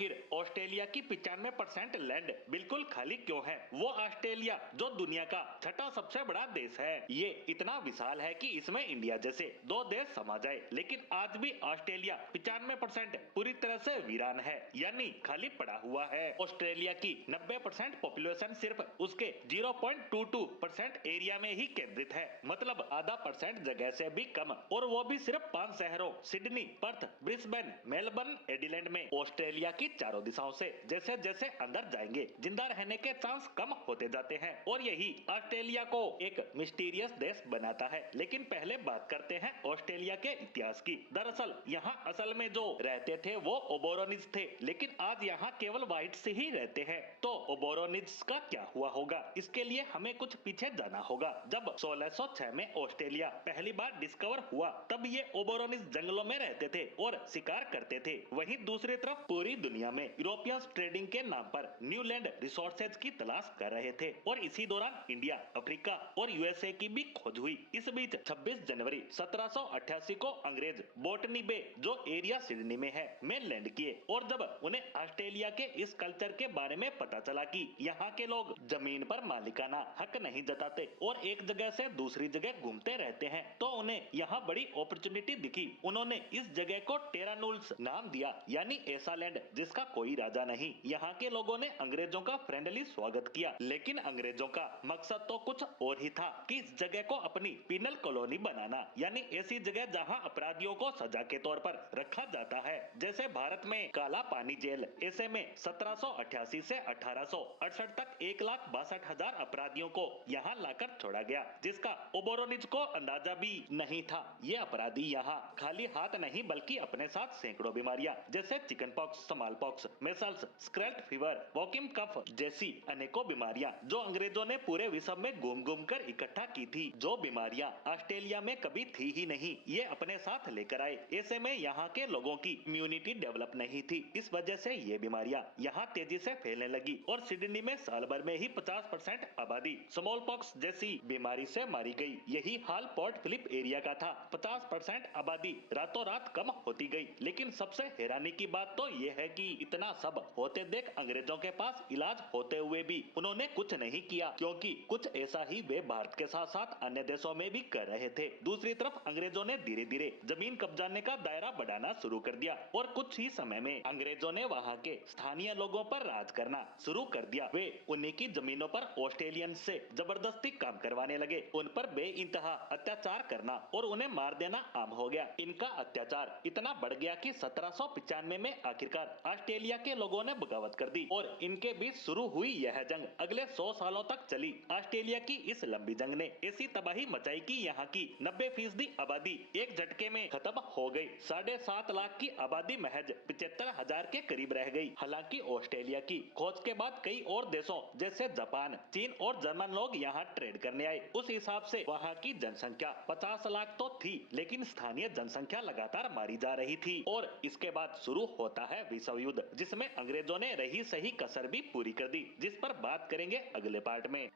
आखिर ऑस्ट्रेलिया की 95% लैंड बिल्कुल खाली क्यों है? वो ऑस्ट्रेलिया जो दुनिया का छठा सबसे बड़ा देश है, ये इतना विशाल है कि इसमें इंडिया जैसे दो देश समा जाए, लेकिन आज भी ऑस्ट्रेलिया 95% पूरी तरह से वीरान है, यानी खाली पड़ा हुआ है। ऑस्ट्रेलिया की 90% पॉपुलेशन सिर्फ उसके 0.22% एरिया में ही केंद्रित है, मतलब आधा % जगह से भी कम, और वो भी सिर्फ 5 शहरों Sydney, Perth, Brisbane, Melbourne, Adelaide में। ऑस्ट्रेलिया की चारों दिशाओं से जैसे जैसे अंदर जाएंगे जिंदा रहने के चांस कम होते जाते हैं, और यही ऑस्ट्रेलिया को एक मिस्टीरियस देश बनाता है। लेकिन पहले बात करते हैं ऑस्ट्रेलिया के इतिहास की। दरअसल यहाँ असल में जो रहते थे वो ओबोरोनिज थे, लेकिन आज यहाँ केवल व्हाइट्स ही रहते हैं। तो ओबोरोनिज का क्या हुआ होगा, इसके लिए हमें कुछ पीछे जाना होगा। जब 1606 में ऑस्ट्रेलिया पहली बार डिस्कवर हुआ, तब ये ओबोरोनिज जंगलों में रहते थे और शिकार करते थे। वहीं दूसरी तरफ पूरी दुनिया में यूरोपियंस ट्रेडिंग के नाम पर न्यू लैंड रिसोर्सेज की तलाश कर रहे थे, और इसी दौरान इंडिया, अफ्रीका और यूएसए की भी खोज हुई। इस बीच 26 जनवरी 1788 को अंग्रेज बोटनी बे, जो एरिया सिडनी में है, में लैंड किए, और जब उन्हें ऑस्ट्रेलिया के इस कल्चर के बारे में पता चला कि यहाँ के लोग जमीन पर मालिकाना हक नहीं जताते और एक जगह से दूसरी जगह घूमते रहते हैं, तो उन्हें यहाँ बड़ी अपॉर्चुनिटी दिखी। उन्होंने इस जगह को टेरानूल्स नाम दिया, यानी ऐसा लैंड जिसका कोई राजा नहीं। यहाँ के लोगों ने अंग्रेजों का फ्रेंडली स्वागत किया, लेकिन अंग्रेजों का मकसद तो कुछ और ही था कि इस जगह को अपनी पिनल कॉलोनी बनाना, यानी ऐसी जगह जहाँ अपराधियों को सजा के तौर पर रखा जाता है, जैसे भारत में काला पानी जेल। ऐसे में 1788 से 1868 तक 1,62,000 अपराधियों को यहाँ लाकर छोड़ा गया, जिसका ओबोरोनिज को अंदाजा भी नहीं था। ये अपराधी यहाँ खाली हाथ नहीं बल्कि अपने साथ सैकड़ों बीमारियां जैसे chicken pox, small pox, measles, scarlet fever, whooping cough जैसी अनेकों बीमारियां जो अंग्रेजों ने पूरे विश्व में घूम घूम कर इकट्ठा की थी, जो बीमारियां ऑस्ट्रेलिया में कभी थी ही नहीं, ये अपने साथ लेकर आए। ऐसे में यहाँ के लोगों की इम्यूनिटी डेवलप नहीं थी, इस वजह से ये बीमारियां यहाँ तेजी से फैलने लगी, और सिडनी में साल भर में ही 50% आबादी स्मॉल पॉक्स जैसी बीमारी से मारी गई। यही हाल पोर्ट फिलिप एरिया का था, 50% आबादी रातों रात कम होती गई। लेकिन सबसे हैरानी की बात तो ये है कि इतना सब होते देख अंग्रेजों के पास इलाज होते हुए भी उन्होंने कुछ नहीं किया, क्योंकि कुछ ऐसा ही वे भारत के साथ साथ अन्य देशों में भी कर रहे थे। दूसरी तरफ अंग्रेजों ने धीरे धीरे जमीन कब्जाने का दायरा बढ़ाना शुरू कर दिया, और कुछ ही समय में अंग्रेजों ने वहाँ के स्थानीय लोगों पर राज करना शुरू कर दिया। वे उन्हीं की जमीनों पर ऑस्ट्रेलियन से जबरदस्ती काम करवाने लगे, उन पर बेइंतहा अत्याचार करना और उन्हें मार देना आम हो गया। इनका अत्याचार इतना बढ़ गया कि 1795 में आखिरकार ऑस्ट्रेलिया के लोगों ने बगावत कर दी, और इनके बीच शुरू हुई यह जंग अगले 100 सालों तक चली। ऑस्ट्रेलिया की इस लंबी जंग ने ऐसी तबाही मचाई कि यहाँ की 90% आबादी एक झटके में खत्म हो गई। 7.5 लाख की आबादी महज 75,000 के करीब रह गई। हालांकि ऑस्ट्रेलिया की खोज के बाद कई और देशों जैसे जापान, चीन और जर्मन लोग यहाँ ट्रेड करने आए। उस हिसाब से वहाँ की जनसंख्या 50 लाख तो थी, लेकिन स्थानीय जनसंख्या लगातार मारी जा रही थी। और इसके बाद शुरू होता है विश्व युद्ध, जिसमें अंग्रेजों ने रही सही कसर भी पूरी कर दी, जिस पर बात करेंगे अगले पार्ट में।